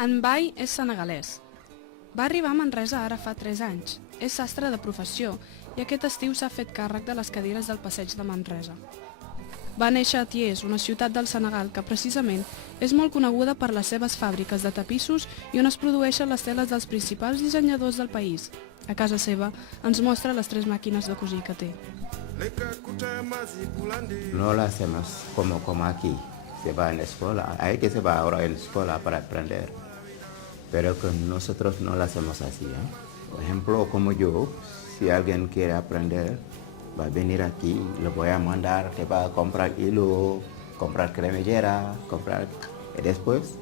En Bai és senegalès. Va arribar a Manresa ara fa 3 anys. És sastre de professió i aquest estiu s'ha fet càrrec de les cadires del passeig de Manresa. Va néixer a Thiès, una ciutat del Senegal que precisament és molt coneguda per les seves fàbriques de tapissos i on es produeixen les teles dels principals dissenyadors del país. A casa seva ens mostra les 3 màquines de cosir que té. No lo hacemos como aquí. Se va en la escuela, hay que se va ahora en la escuela para aprender, pero que nosotros no lo hacemos así. Por ejemplo, como yo, si alguien quiere aprender, va a venir aquí, lo voy a mandar, que va a comprar hilo, comprar cremallera, y después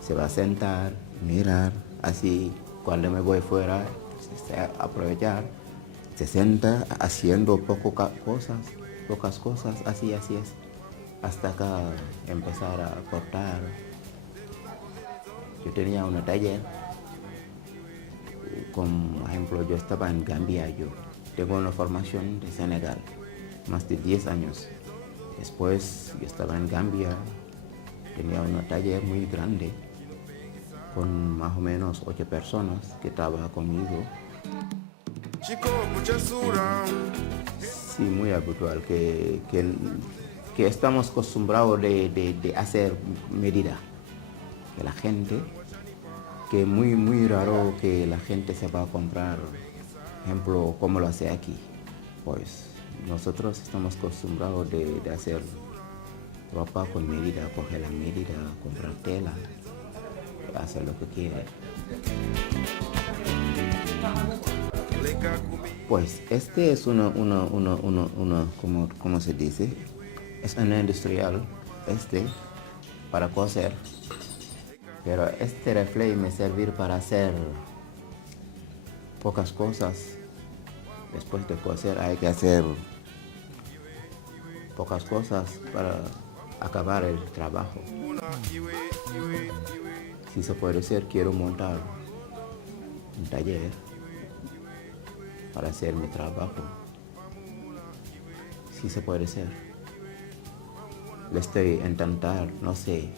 se va a sentar, mirar, así, cuando me voy fuera, aprovechar, se sienta haciendo pocas cosas, así es. Hasta acá empezar a cortar. Yo tenía un taller, como ejemplo yo estaba en Gambia, yo tengo una formación de Senegal, más de 10 años. Después yo estaba en Gambia, tenía un taller muy grande, con más o menos 8 personas que trabajan conmigo. Sí, muy habitual, que estamos acostumbrados de hacer medida. Que la gente, que es muy raro que la gente se va a comprar, ejemplo, como lo hace aquí. Pues nosotros estamos acostumbrados de hacer ropa con medida, coger la medida, comprar tela, hacer lo que quiere. Pues este es ¿cómo se dice? Es un industrial, para coser, pero este rifle me sirve para hacer pocas cosas. Después de coser hay que hacer pocas cosas para acabar el trabajo. Si se puede ser, quiero montar un taller para hacer mi trabajo. Si se puede ser. Le estoy intentando, no sé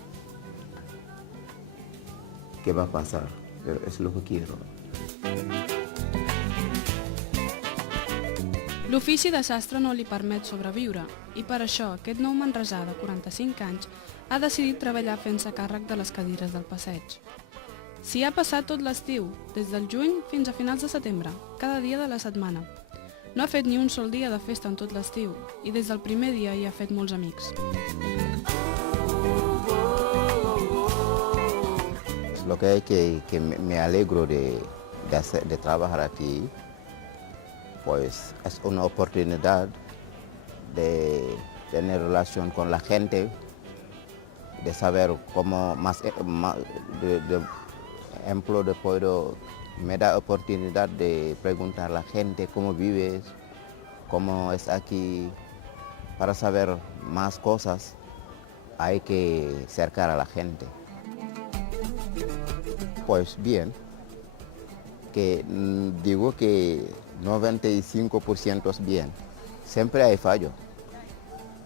qué va a pasar, pero es lo que quiero. L'ofici de sastre no li permet sobreviure i per això aquest nou manresà de 45 anys ha decidit treballar fent-se càrrec de les cadires del passeig. S'hi ha passat tot l'estiu, des del juny fins a finals de setembre, cada dia de la setmana. No ha fet ni un sol dia de festa en tot l'estiu i des del primer dia hi ha fet molts amics. Lo que hay que me alegro de trabajar aquí, pues es una oportunidad de tener relación con la gente, de saber cómo ejemplo de me da oportunidad de preguntar a la gente cómo vives, cómo es aquí. Para saber más cosas hay que acercar a la gente. Pues bien, que digo que 95% es bien. Siempre hay fallo,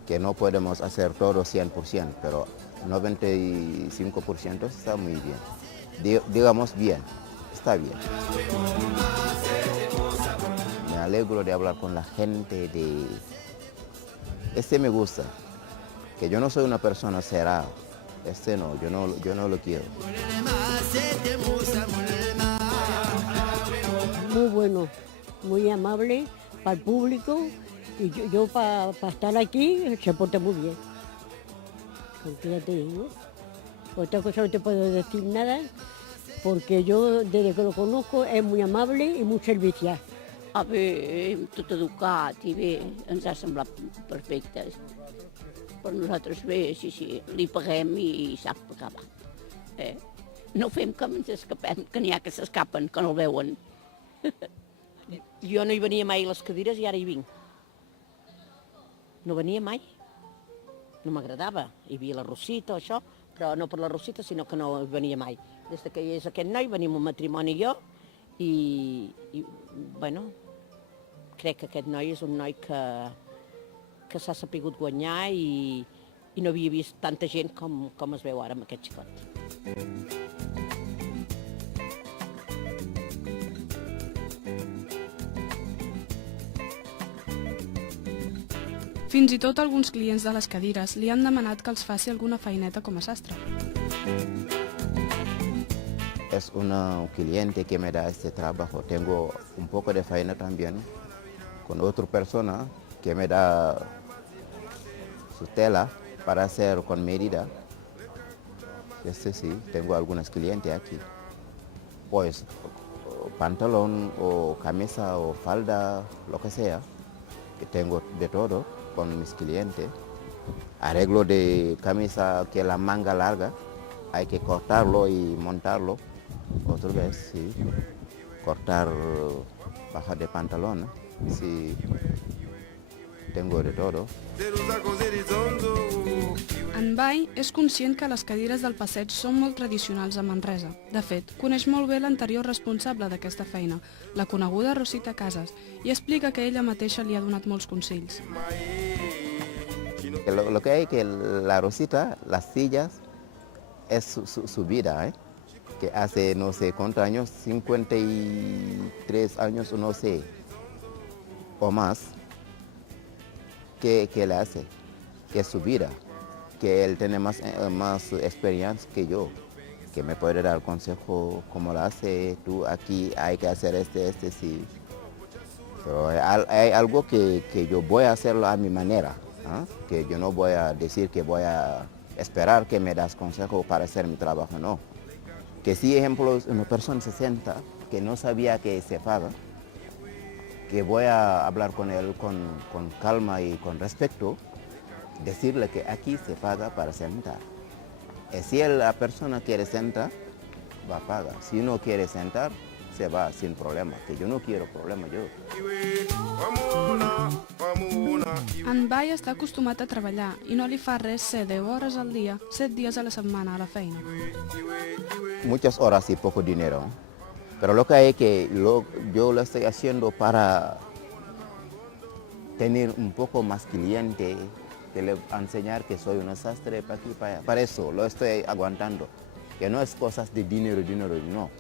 que no podemos hacer todo 100%, pero 95% está muy bien. Digamos bien, está bien. Me alegro de hablar con la gente, me gusta, que yo no soy una persona cerrada, no, yo no lo quiero. Muy bueno, muy amable para el público y yo para estar aquí se porta muy bien. Porque ya te digo, otra cosa no te puedo decir nada, porque yo desde que lo conozco es muy amable i molt servicial. Bé, tot educat i bé, ens ha semblat perfecte. Per nosaltres bé, sí, li paguem i sap pagar. No fem que ens escapem, que n'hi ha que s'escapen, que no el veuen. Jo no hi venia mai a les cadires i ara hi vinc. No venia mai. No m'agradava. Hi havia la Rosita o això, però no per la Rosita, sinó que no hi venia mai. Des que hi és aquest noi, venim un matrimoni i jo, i bueno, crec que aquest noi és un noi que s'ha sapigut guanyar i no havia vist tanta gent com es veu ara amb aquest xicot. Fins i tot alguns clients de les cadires li han demanat que els faci alguna feineta com a sastre. Es un cliente que me da este trabajo. Tengo un poco de faena también con otra persona que me da su tela para hacer con medida. Sí, tengo algunos clientes aquí. Pues pantalón o camisa o falda, lo que sea, que tengo de todo con mis clientes. Arreglo de camisa que la manga larga, hay que cortarlo y montarlo. Otra vez, sí. Cortar baja de pantalón, sí. Tengo de todo. En Bai és conscient que les cadires del passeig són molt tradicionals a Manresa. De fet, coneix molt bé l'anterior responsable d'aquesta feina, la coneguda Rosita Casas, i explica que ella mateixa li ha donat molts consells. Lo que hay que la Rosita, las sillas, es su vida, ¿eh? Que hace no sé cuántos años, 53 años, no sé, o más, que le hace, que es su vida, que él tiene más experiencia que yo, que me puede dar consejo como lo hace, tú aquí hay que hacer sí. Pero hay algo que yo voy a hacerlo a mi manera, ¿eh? Que yo no voy a decir que voy a esperar que me das consejo para hacer mi trabajo, no. Que si, ejemplo, una persona se sienta que no sabía que se paga, que voy a hablar con él con calma y con respeto, decirle que aquí se paga para sentar. Y si la persona quiere sentar, va a pagar. Si no quiere sentar, se va sin problema, que yo no quiero problema yo. En Bai està acostumat a treballar i no li fa res ser 10 hores al dia, 7 dies a la setmana a la feina. Muchas horas y poco dinero. Pero lo que hay que yo lo estoy haciendo para tener un poco más cliente, que le enseñar que soy un sastre para aquí, para allá. Para eso lo estoy aguantando. Que no es cosas de dinero, no.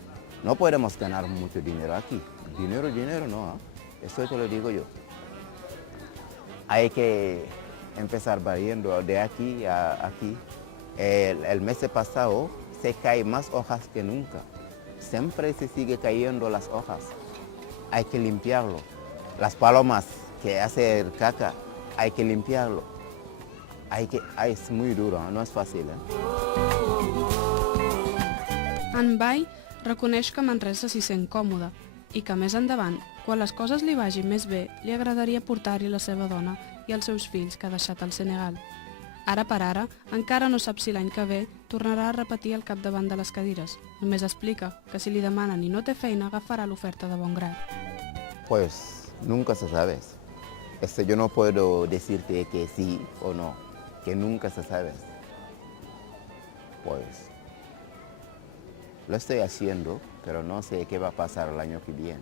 No podemos ganar mucho dinero aquí. Dinero, no. Eso te lo digo yo. Hay que empezar variando de aquí a aquí. El mes pasado se caen más hojas que nunca. Siempre se sigue cayendo las hojas. Hay que limpiarlo. Las palomas que hacen caca, hay que limpiarlo. Es muy duro, no es fácil. En Bai reconeix que Manresa s'hi sent còmode i que més endavant, quan les coses li vagin més bé, li agradaria portar-hi la seva dona i els seus fills que ha deixat al Senegal. Ara per ara, encara no sap si l'any que ve tornarà a repetir al capdavant de les cadires. Només explica que si li demanen i no té feina, agafarà l'oferta de bon grat. Pues nunca se sabe. Yo no puedo decirte que sí o no, que nunca se sabe. Pues lo estoy haciendo, pero no sé qué va a pasar el año que viene.